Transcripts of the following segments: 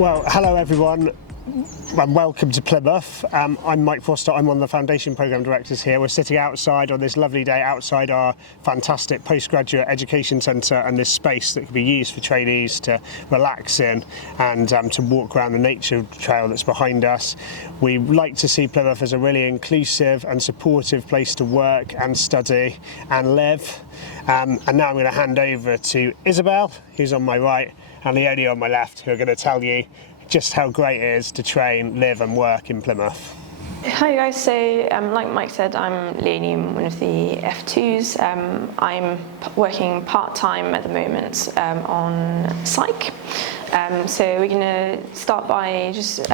Well, hello everyone, and welcome to Plymouth. I'm Mike Foster, I'm one of the Foundation Programme Directors here. We're sitting outside on this lovely day outside our fantastic postgraduate education centre and this space that can be used for trainees to relax in and to walk around the nature trail that's behind us. We like to see Plymouth as a really inclusive and supportive place to work and study and live. And now I'm going to hand over to Isabel, who's on my right, and Leonie on my left, who are going to tell you just how great it is to train, live and work in Plymouth. Hi guys, so like Mike said, I'm Leonie, I'm one of the F2s. I'm working part-time at the moment on psych. So we're going to start by just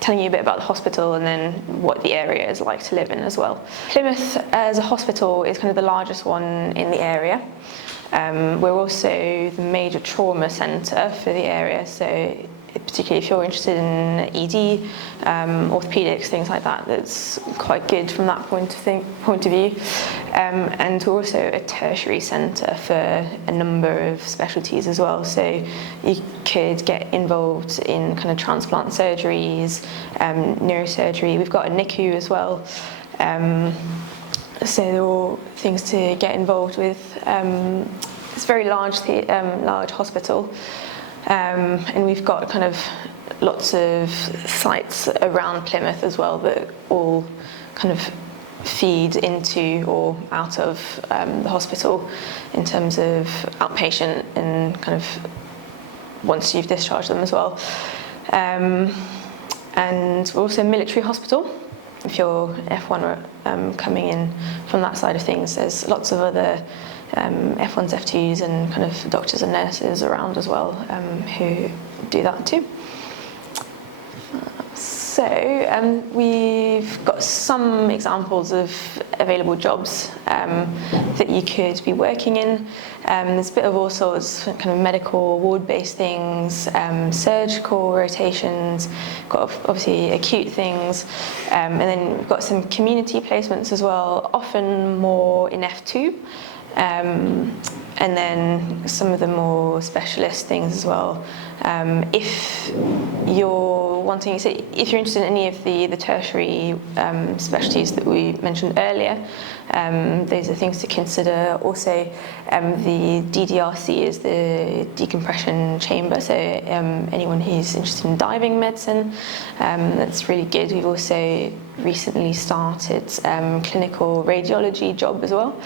telling you a bit about the hospital and then what the area is like to live in as well. Plymouth as a hospital is kind of the largest one in the area. We're also the major trauma centre for the area, so particularly if you're interested in ED, orthopaedics, things like that, that's quite good from that point of view. And we're also a tertiary centre for a number of specialties as well, so you could get involved in kind of transplant surgeries, neurosurgery. We've got a NICU as well. So they're all things to get involved with. It's a very large hospital, and we've got kind of lots of sites around Plymouth as well that all kind of feed into or out of the hospital in terms of outpatient and kind of once you've discharged them as well. And we're also a military hospital. If you're F1 coming in from that side of things, there's lots of other F1s, F2s and kind of doctors and nurses around as well who do that too. So we've got some examples of available jobs that you could be working in. There's a bit of all sorts, kind of medical, ward-based things, surgical rotations, got obviously acute things, and then we've got some community placements as well, often more in F2. And then some of the more specialist things as well. If you're wanting, so if you're interested in any of the tertiary specialties that we mentioned earlier, those are things to consider. Also, the DDRC is the decompression chamber, so anyone who's interested in diving medicine, that's really good. We've also recently started clinical radiology job as well,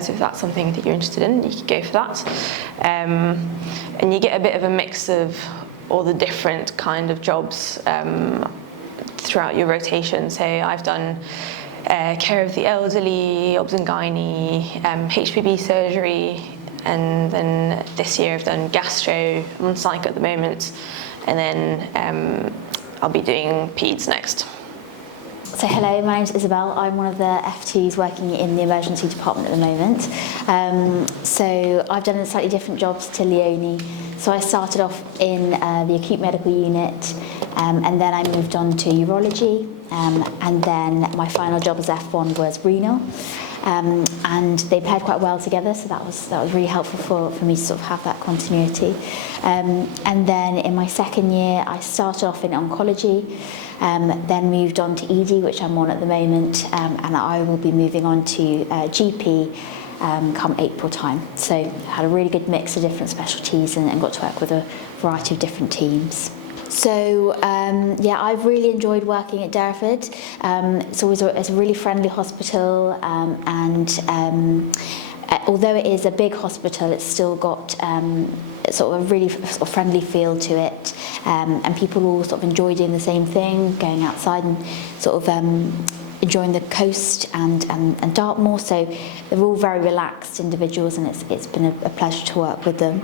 so if that's something that you're interested in, you could go for that. And you get a bit of a mix of all the different kind of jobs throughout your rotation. So I've done care of the elderly, obs and gynae, HPB surgery, and then this year I've done gastro, I'm on psych at the moment, and then I'll be doing peds next. So hello, my name's Isabel. I'm one of the F2s working in the emergency department at the moment. So I've done slightly different jobs to Leonie. So I started off in the acute medical unit, and then I moved on to urology, and then my final job as F1 was renal. And they paired quite well together, so that was really helpful for me to sort of have that continuity. And then in my second year, I started off in oncology, then moved on to ED, which I'm on at the moment, and I will be moving on to GP come April time. So had a really good mix of different specialties and got to work with a variety of different teams. So yeah, I've really enjoyed working at Derriford. It's a really friendly hospital, and although it is a big hospital, it's still got sort of a really sort of friendly feel to it, and people all sort of enjoy doing the same thing, going outside and sort of enjoying the coast and Dartmoor. So they're all very relaxed individuals, and it's been a pleasure to work with them.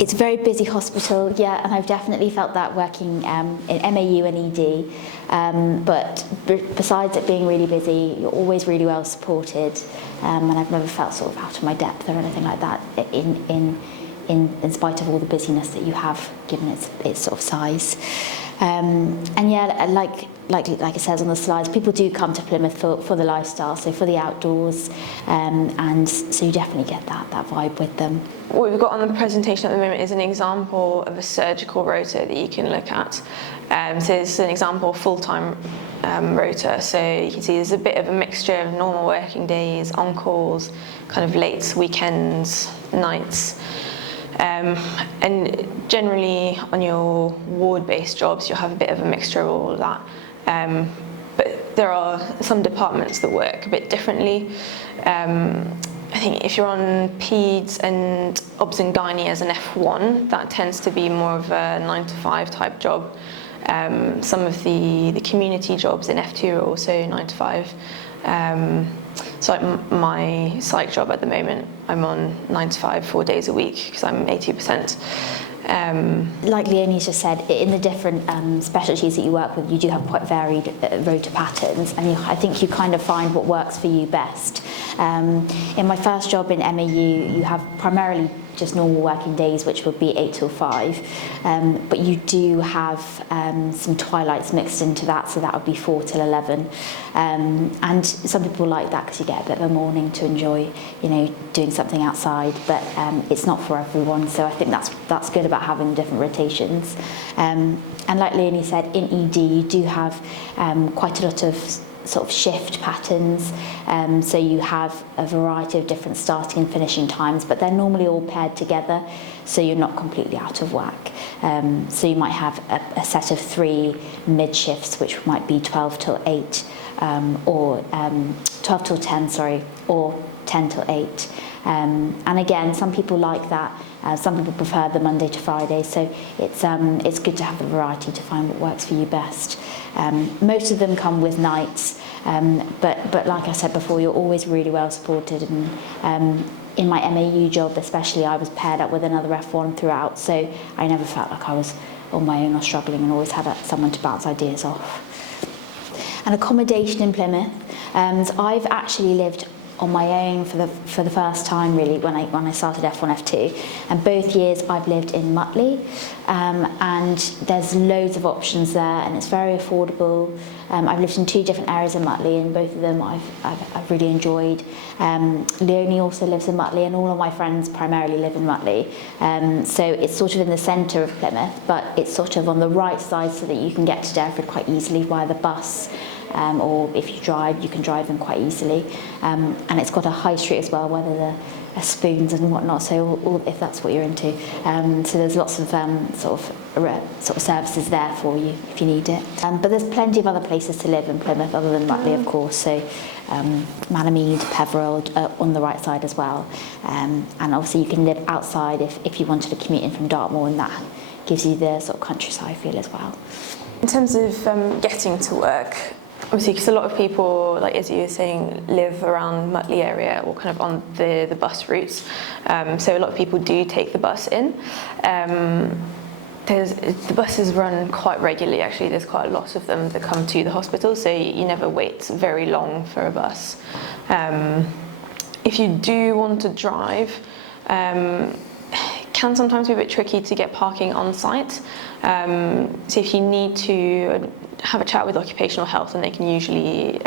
It's a very busy hospital, yeah, and I've definitely felt that working in MAU and ED. But besides it being really busy, you're always really well supported, and I've never felt sort of out of my depth or anything like that in spite of all the busyness that you have, given its sort of size. And yeah, like it says on the slides, people do come to Plymouth for the lifestyle, so for the outdoors, and so you definitely get that vibe with them. What we've got on the presentation at the moment is an example of a surgical rota that you can look at. So it's an example of full-time rota. So you can see there's a bit of a mixture of normal working days, on-calls, kind of late weekends, nights. And generally on your ward-based jobs, you'll have a bit of a mixture of all of that. But there are some departments that work a bit differently. I think if you're on peds and obs and gynae as an F1, that tends to be more of a 9 to 5 type job. Some of the community jobs in F2 are also 9 to 5. So like my psych job at the moment, I'm on 9 to 5, 4 days a week because I'm 80%. Like Leonie's just said, in the different specialties that you work with, you do have quite varied rota patterns, and I think you kind of find what works for you best. In my first job in MAU, you have primarily just normal working days, which would be 8 till 5, but you do have some twilights mixed into that, so that would be 4 till 11. And some people like that because you get a bit of a morning to enjoy, doing something outside, but it's not for everyone, so I think that's good about having different rotations. And like Leonie said, in ED you do have quite a lot of sort of shift patterns, so you have a variety of different starting and finishing times, but they're normally all paired together, so you're not completely out of whack. So you might have a set of 3 mid shifts, which might be 12 till 8, or 12 till 10, sorry, or 10 till 8. And again, some people like that. Some people prefer the Monday to Friday, so it's good to have the variety to find what works for you best. Most of them come with nights, but like I said before, you're always really well supported. And in my MAU job especially, I was paired up with another F1 throughout, so I never felt like I was on my own or struggling, and always had someone to bounce ideas off. And accommodation in Plymouth, so I've actually lived on my own for the first time really when I started F1, F2, and both years I've lived in Mutley, and there's loads of options there, and it's very affordable. I've lived in 2 different areas in Mutley, and both of them I've really enjoyed. Leonie also lives in Mutley, and all of my friends primarily live in Mutley, so it's sort of in the centre of Plymouth, but it's sort of on the right side so that you can get to Derriford quite easily via the bus. Or if you drive, you can drive in quite easily. And it's got a high street as well, where there are spoons and whatnot, so if that's what you're into. So there's lots of sort of services there for you if you need it. But there's plenty of other places to live in Plymouth other than Mutley, of course. So Manormead, Peveril on the right side as well. And obviously you can live outside if you wanted to commute in from Dartmoor, and that gives you the sort of countryside feel as well. In terms of getting to work, obviously, because a lot of people, like as you were saying, live around Mutley area or kind of on the bus routes. So a lot of people do take the bus in. The buses run quite regularly, actually. There's quite a lot of them that come to the hospital, so you never wait very long for a bus. If you do want to drive, it can sometimes be a bit tricky to get parking on site. So if you need to have a chat with occupational health, and they can usually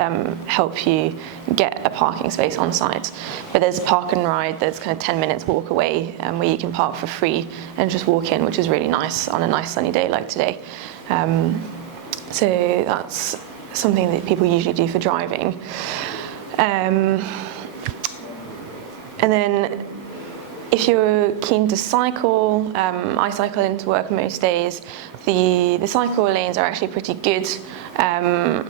help you get a parking space on site. But there's a park and ride that's kind of 10 minutes walk away, where you can park for free and just walk in, which is really nice on a nice sunny day like today. So that's something that people usually do for driving. And then if you're keen to cycle, I cycle into work most days. The cycle lanes are actually pretty good. The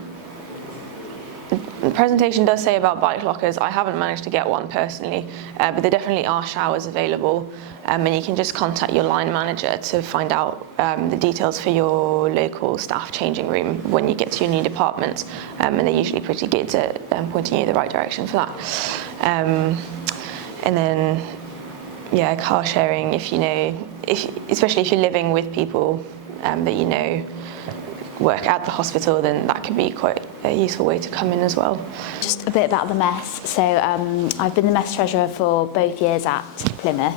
presentation does say about bike lockers. I haven't managed to get one personally, but there definitely are showers available, and you can just contact your line manager to find out the details for your local staff changing room when you get to your new department, and they're usually pretty good at pointing you in the right direction for that. And then, yeah, car sharing, especially if you're living with people that work at the hospital, then that can be quite a useful way to come in as well. Just a bit about the mess. So I've been the mess treasurer for both years at Plymouth.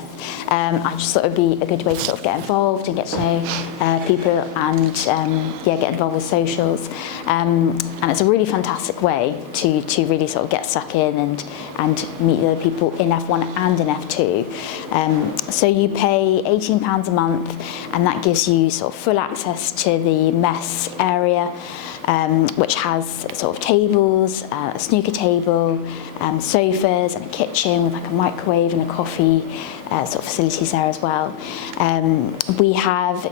I just thought it would be a good way to sort of get involved and get to know people and get involved with socials. And it's a really fantastic way to really sort of get stuck in and meet the other people in F1 and in F2. So you pay £18 a month, and that gives you sort of full access to the mess area, which has sort of tables, a snooker table, sofas and a kitchen with like a microwave and a coffee sort of facilities there as well. We have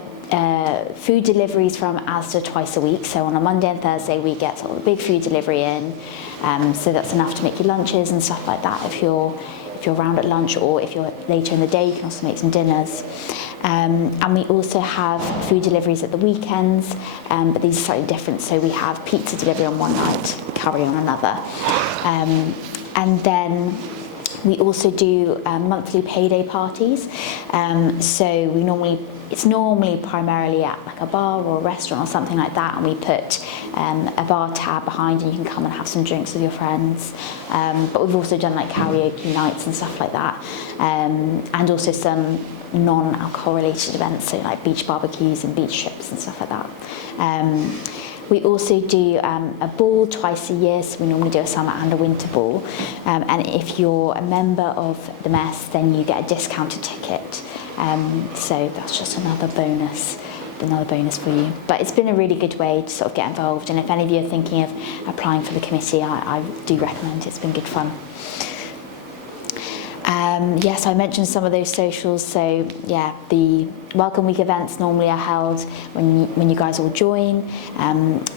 food deliveries from Asda twice a week, so on a Monday and Thursday we get sort of a big food delivery in, so that's enough to make your lunches and stuff like that if you're around at lunch, or if you're later in the day you can also make some dinners. And we also have food deliveries at the weekends, but these are slightly different. So we have pizza delivery on one night, curry on another. And then we also do monthly payday parties. So it's normally primarily at like a bar or a restaurant or something like that, and we put a bar tab behind and you can come and have some drinks with your friends. But we've also done like karaoke nights and stuff like that, and also some non-alcohol related events, so like beach barbecues and beach trips and stuff like that. We also do a ball twice a year, so we normally do a summer and a winter ball, and if you're a member of the mess then you get a discounted ticket, so that's just another bonus for you. But it's been a really good way to sort of get involved, and if any of you are thinking of applying for the committee, I do recommend it. It's been good fun. Yes, I mentioned some of those socials. So yeah, the Welcome Week events normally are held when you guys all join.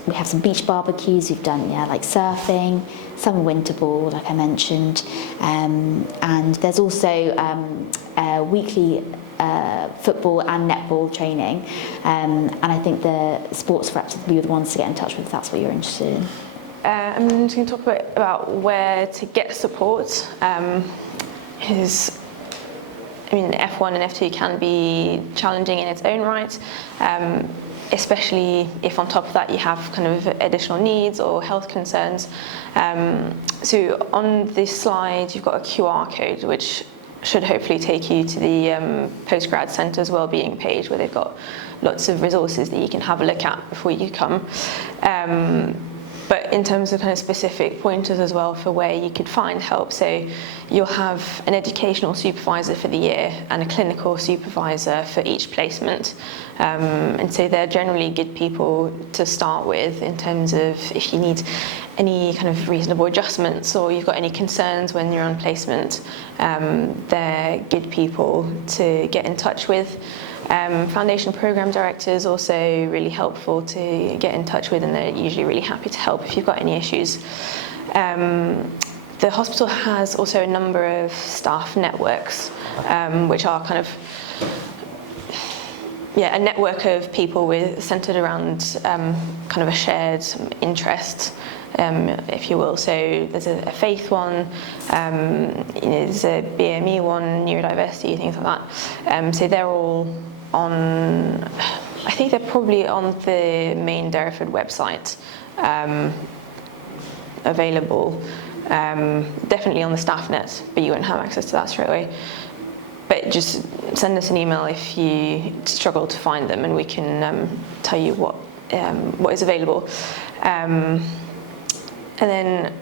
We have some beach barbecues. We've done like surfing, some winter ball, like I mentioned, and there's also weekly football and netball training. And I think the sports reps will be the ones to get in touch with if that's what you're interested in. I'm just going to talk a bit about where to get support. F1 and F2 can be challenging in its own right, especially if on top of that you have kind of additional needs or health concerns. So on this slide you've got a QR code which should hopefully take you to the Postgrad Centre's wellbeing page, where they've got lots of resources that you can have a look at before you come. But in terms of kind of specific pointers as well for where you could find help, so you'll have an educational supervisor for the year and a clinical supervisor for each placement. And so they're generally good people to start with in terms of if you need any kind of reasonable adjustments or you've got any concerns when you're on placement, they're good people to get in touch with. Foundation program directors also really helpful to get in touch with, and they're usually really happy to help if you've got any issues. The hospital has also a number of staff networks, which are kind of a network of people centred around kind of a shared interest, if you will. So there's a faith one, there's a BME one, neurodiversity, things like that. So they're all on, I think they're probably on the main Derriford website, available. Definitely on the staff net, but you won't have access to that straight away. But just send us an email if you struggle to find them, and we can tell you what is available. And then,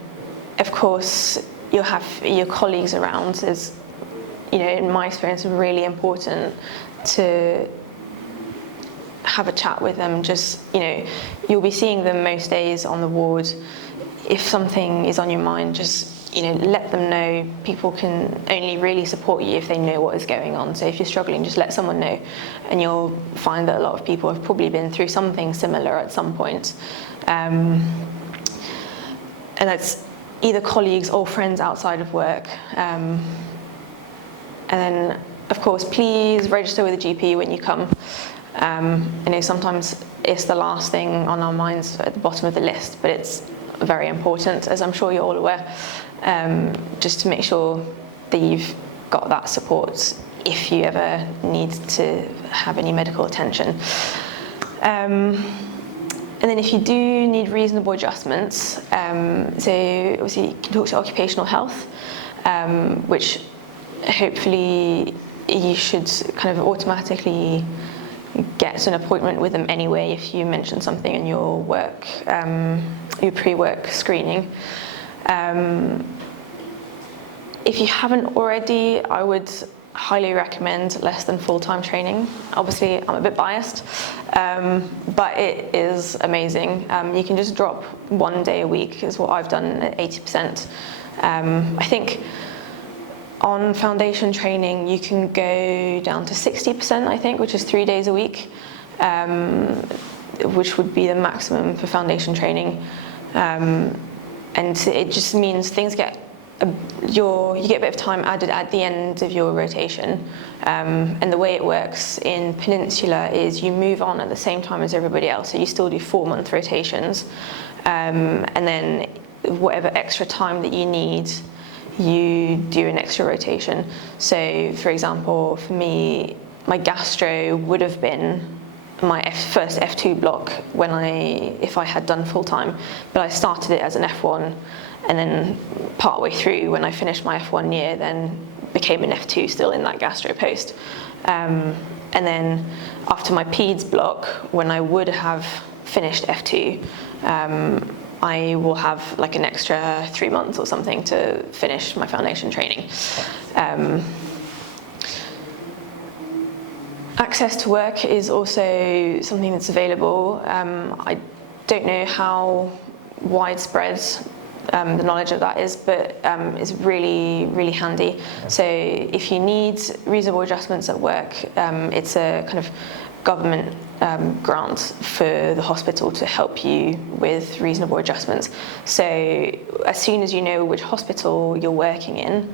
of course, you'll have your colleagues around. Is, in my experience, really important to have a chat with them. Just, you'll be seeing them most days on the ward. If something is on your mind, just let them know. People can only really support you if they know what is going on. So if you're struggling, just let someone know, and you'll find that a lot of people have probably been through something similar at some point. And that's either colleagues or friends outside of work. And then, of course, please register with a GP when you come. Sometimes it's the last thing on our minds at the bottom of the list, but it's very important, as I'm sure you're all aware, just to make sure that you've got that support if you ever need to have any medical attention. And then if you do need reasonable adjustments, so obviously you can talk to occupational health, which hopefully you should kind of automatically get an appointment with them anyway if you mention something in your work, your pre-work screening. If you haven't already, I would highly recommend less than full-time training. Obviously, I'm a bit biased, but it is amazing. You can just drop 1 day a week is what I've done at 80%. I think on foundation training, you can go down to 60%, I think, which is 3 days a week, which would be the maximum for foundation training. And it just means things get you get a bit of time added at the end of your rotation, and the way it works in Peninsula is you move on at the same time as everybody else, so you still do 4-month rotations, and then whatever extra time that you need, you do an extra rotation. So for example, for me, my gastro would have been my first F2 block if I had done full time, but I started it as an F1, and then partway through when I finished my F1 year, then became an F2 still in that gastro post. And then after my peds block, when I would have finished F2, I will have like an extra 3 months or something to finish my foundation training. Access to work is also something that's available. I don't know how widespread the knowledge of that is, but it's really, really handy. So if you need reasonable adjustments at work, it's a kind of government grant for the hospital to help you with reasonable adjustments. So as soon as you know which hospital you're working in,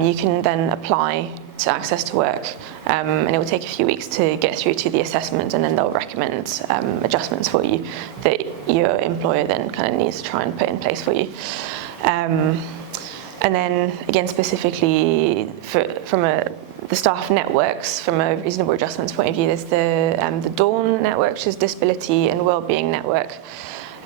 you can then apply to access to work, and it will take a few weeks to get through to the assessment, and then they'll recommend adjustments for you that your employer then kind of needs to try and put in place for you. And then again, specifically from the staff networks, from a reasonable adjustments point of view, there's the Dawn network, which is Disability and Wellbeing Network.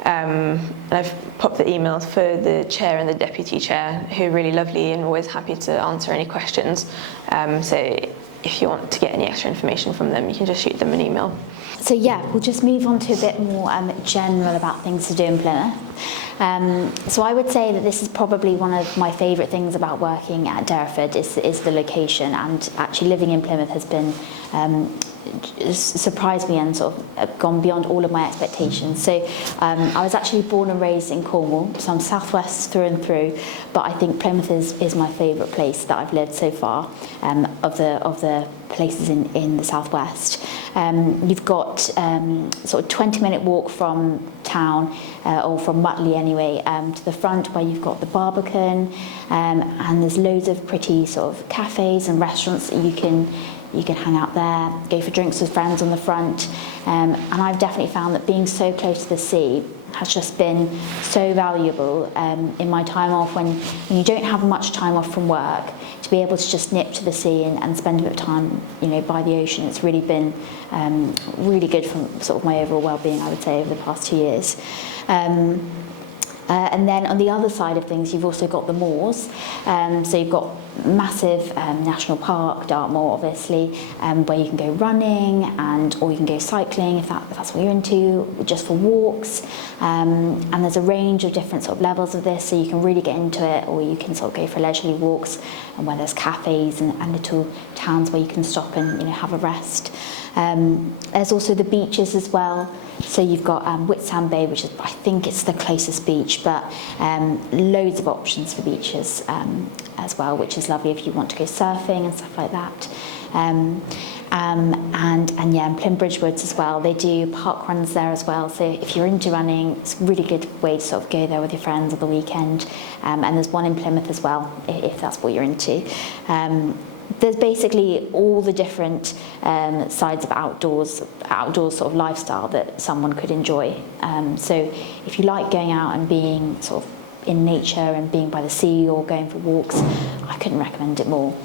And I've popped the emails for the chair and the deputy chair, who are really lovely and always happy to answer any questions. So if you want to get any extra information from them, you can just shoot them an email. So yeah, we'll just move on to a bit more general about things to do in Plymouth. So I would say that this is probably one of my favourite things about working at Derriford is the location, and actually living in Plymouth has been surprised me and sort of gone beyond all of my expectations. So I was actually born and raised in Cornwall, so I'm southwest through and through, but I think Plymouth is my favourite place that I've lived so far, of the places in the southwest. You've got sort of 20-minute walk from town, or from Mutley anyway, to the front, where you've got the Barbican, and there's loads of pretty sort of cafes and restaurants that you can hang out there, go for drinks with friends on the front, and I've definitely found that being so close to the sea has just been so valuable in my time off, when you don't have much time off from work, to be able to just nip to the sea and spend a bit of time, by the ocean. It's really been really good for sort of my overall well-being, I would say, over the past 2 years. And then on the other side of things, you've also got the moors. So you've got massive national park, Dartmoor obviously, where you can go running or you can go cycling if that's what you're into, just for walks. And there's a range of different sort of levels of this, so you can really get into it, or you can sort of go for leisurely walks, and where there's cafes and little towns where you can stop and have a rest. There's also the beaches as well. So you've got Whitsun Bay, which is, I think it's the closest beach, but loads of options for beaches as well, which is lovely if you want to go surfing and stuff like that. And Plym Bridge Woods as well. They do park runs there as well. So if you're into running, it's a really good way to sort of go there with your friends on the weekend. And there's one in Plymouth as well, if that's what you're into. There's basically all the different sides of outdoors sort of lifestyle that someone could enjoy. So if you like going out and being sort of in nature and being by the sea or going for walks, I couldn't recommend it more.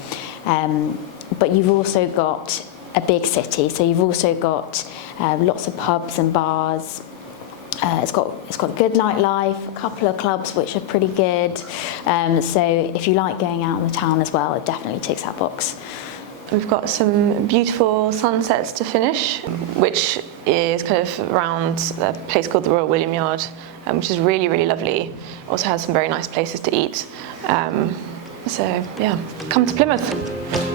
But you've also got a big city, so you've also got lots of pubs and bars, It's got good nightlife, a couple of clubs which are pretty good. So if you like going out in the town as well, it definitely ticks that box. We've got some beautiful sunsets to finish, which is kind of around a place called the Royal William Yard, which is really, really lovely. Also has some very nice places to eat. So yeah, come to Plymouth.